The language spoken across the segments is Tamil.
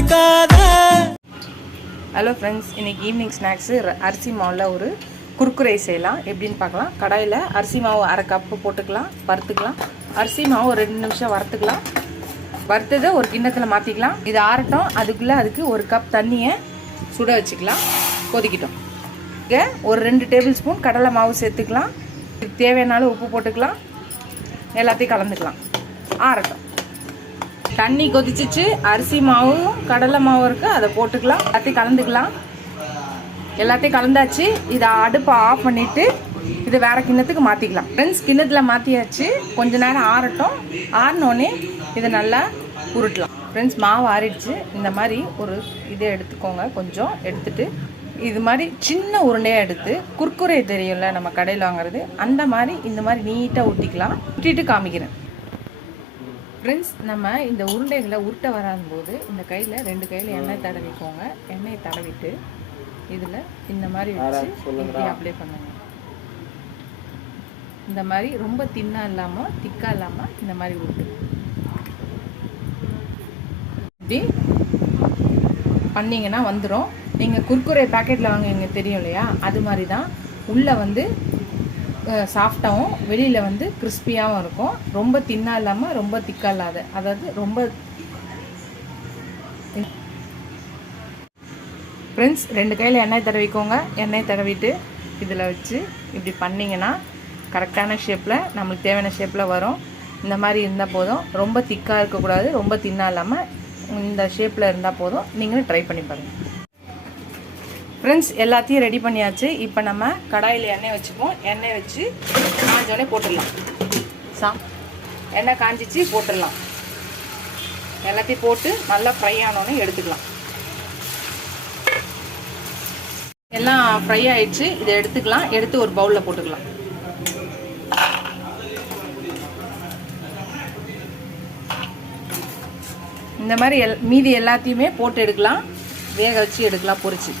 நினைக்காத. ஹலோ ஃப்ரெண்ட்ஸ், இன்றைக்கி ஈவினிங் ஸ்நாக்ஸு அரிசி மாவில் ஒரு குர்குரே செய்யலாம். எப்படின்னு பார்க்கலாம். கடாயில் அரிசி மாவு 1/2 கப்பு போட்டுக்கலாம், வறுத்துக்கலாம். அரிசி மாவு ஒரு 2 நிமிஷம் வறுத்துக்கலாம். வறுத்ததை ஒரு கிண்ணத்தில் மாற்றிக்கலாம். இது ஆறட்டும். அதுக்குள்ளே அதுக்கு 1 கப் தண்ணியை சுட வச்சுக்கலாம், கொதிக்கிட்டோம். இங்கே ஒரு 2 டேபிள் ஸ்பூன் கடலை மாவு சேர்த்துக்கலாம். இதுக்கு தேவையான உப்பு போட்டுக்கலாம். எல்லாத்தையும் கலந்துக்கலாம். ஆறட்டும். தண்ணி கொதிச்சிச்சு. அரிசி மாவும் கடலை மாவும் இருக்குது, அதை போட்டுக்கலாம். எல்லாத்தையும் கலந்துக்கலாம். எல்லாத்தையும் கலந்தாச்சு. இதை அடுப்பை ஆஃப் பண்ணிவிட்டு இது வேறு கிண்ணத்துக்கு மாற்றிக்கலாம். ஃப்ரெண்ட்ஸ், கிண்ணத்தில் மாற்றியாச்சு. கொஞ்ச நேரம் ஆறட்டும். ஆறினோடனே இதை நல்லா உருட்டலாம். ஃப்ரெண்ட்ஸ், மாவு ஆறிடுச்சு. இந்த மாதிரி ஒரு இதை எடுத்துக்கோங்க. கொஞ்சம் எடுத்துகிட்டு இது மாதிரி சின்ன உருண்டையாக எடுத்து, குர்குரே தெரியும்ல நம்ம கடையில் வாங்குறது, அந்த மாதிரி இந்த மாதிரி நீட்டாக ஊட்டிக்கலாம். ஊட்டிட்டு காமிக்கிறேன். ஃப்ரெண்ட்ஸ், நம்ம இந்த உருண்டைகளை உருட்ட வராதும்போது இந்த கையில் 2 கையில் எண்ணெய் தடவிக்கோங்க. எண்ணெயை தடவிட்டு இதில் இந்த மாதிரி வச்சு இப்படி அப்ளை பண்ணுங்க. இந்த மாதிரி ரொம்ப தின்னாக இல்லாமல் திக்காக இல்லாமல் இந்த மாதிரி உருட்டு. இப்படி பண்ணிங்கன்னா வந்துடும். நீங்கள் குர்குரே பேக்கெட்டில் வாங்குவீங்க தெரியும் இல்லையா, அது மாதிரி தான். உள்ளே வந்து சாஃப்டாகவும் வெளியில் வந்து கிறிஸ்பியாகவும் இருக்கும். ரொம்ப தின்னாக இல்லாமல் ரொம்ப திக்காக இல்லாத, அதாவது ரொம்ப. ஃப்ரெண்ட்ஸ், 2 கையில் எண்ணெய் தடவிக்கோங்க. எண்ணெய் தடவிட்டு இதில் வச்சு இப்படி பண்ணிங்கன்னா கரெக்டான ஷேப்பில், நம்மளுக்கு தேவையான ஷேப்பில் வரும். இந்த மாதிரி இருந்தால் போதும். ரொம்ப திக்காக இருக்கக்கூடாது, ரொம்ப தின்னாக இல்லாமல் இந்த ஷேப்பில் இருந்தால் போதும். நீங்களும் ட்ரை பண்ணி பாருங்கள். ஃப்ரெண்ட்ஸ், எல்லாத்தையும் ரெடி பண்ணியாச்சு. இப்போ நம்ம கடாயில் எண்ணெய் வச்சுப்போம். எண்ணெய் வச்சு காஞ்சோடனே போட்டுடலாம். எண்ணெய் காஞ்சிச்சு, போட்டுடலாம். எல்லாத்தையும் போட்டு நல்லா ஃப்ரை ஆனோடனே எடுத்துக்கலாம். எல்லாம் ஃப்ரை ஆயிடுச்சு. இதை எடுத்துக்கலாம். எடுத்து ஒரு பவுலில் போட்டுக்கலாம். இந்த மாதிரி மீதி எல்லாத்தையுமே போட்டு எடுக்கலாம். வேக வச்சு எடுக்கலாம், பொரிச்சு.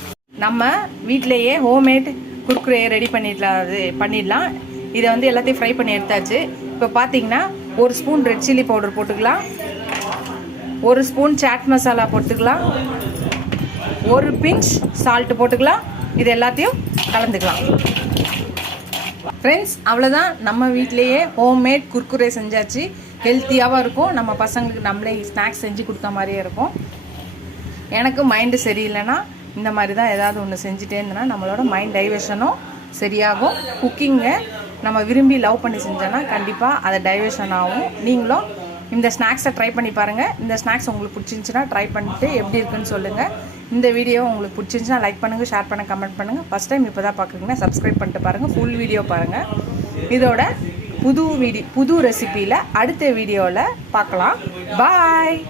நம்ம வீட்டிலையே ஹோம்மேட் குர்குரே ரெடி பண்ணிடலாம். இதை வந்து எல்லாத்தையும் ஃப்ரை பண்ணி எடுத்தாச்சு. இப்போ பார்த்தீங்கன்னா 1 ஸ்பூன் ரெட் சில்லி பவுடர் போட்டுக்கலாம். 1 ஸ்பூன் சாட் மசாலா போட்டுக்கலாம். 1 பிஞ்ச் சால்ட்டு போட்டுக்கலாம். இது எல்லாத்தையும் கலந்துக்கலாம். ஃப்ரெண்ட்ஸ், அவ்வளோதான். நம்ம வீட்டிலையே ஹோம்மேட் குர்குரே செஞ்சாச்சு. ஹெல்த்தியாகவும் இருக்கும். நம்ம பசங்களுக்கு நம்மளே ஸ்நாக்ஸ் செஞ்சு கொடுத்த மாதிரியே இருக்கும். எனக்கு மைண்டு சரியில்லைன்னா இந்த மாதிரி தான் ஏதாவது ஒன்று செஞ்சுட்டே இருந்தேன்னா நம்மளோட மைண்ட் டைவர்ஷனும் சரியாகும். குக்கிங்கை நம்ம விரும்பி லவ் பண்ணி செஞ்சோன்னா கண்டிப்பாக அதை டைவர்ஷன் ஆகும். நீங்களும் இந்த ஸ்நாக்ஸை ட்ரை பண்ணி பாருங்கள். இந்த ஸ்நாக்ஸ் உங்களுக்கு பிடிச்சிருந்துச்சின்னா ட்ரை பண்ணிவிட்டு எப்படி இருக்குன்னு சொல்லுங்கள். இந்த வீடியோ உங்களுக்கு பிடிச்சிருந்துச்சுன்னா லைக் பண்ணுங்கள், ஷேர் பண்ணுங்கள், கமெண்ட் பண்ணுங்கள். ஃபஸ்ட் டைம் இப்போ தான் பார்க்குறீங்கன்னா சப்ஸ்கிரைப் பண்ணிட்டு பாருங்கள். ஃபுல் வீடியோ பாருங்கள். இதோட புது ரெசிபியில் அடுத்த வீடியோவில் பார்க்கலாம். பாய்.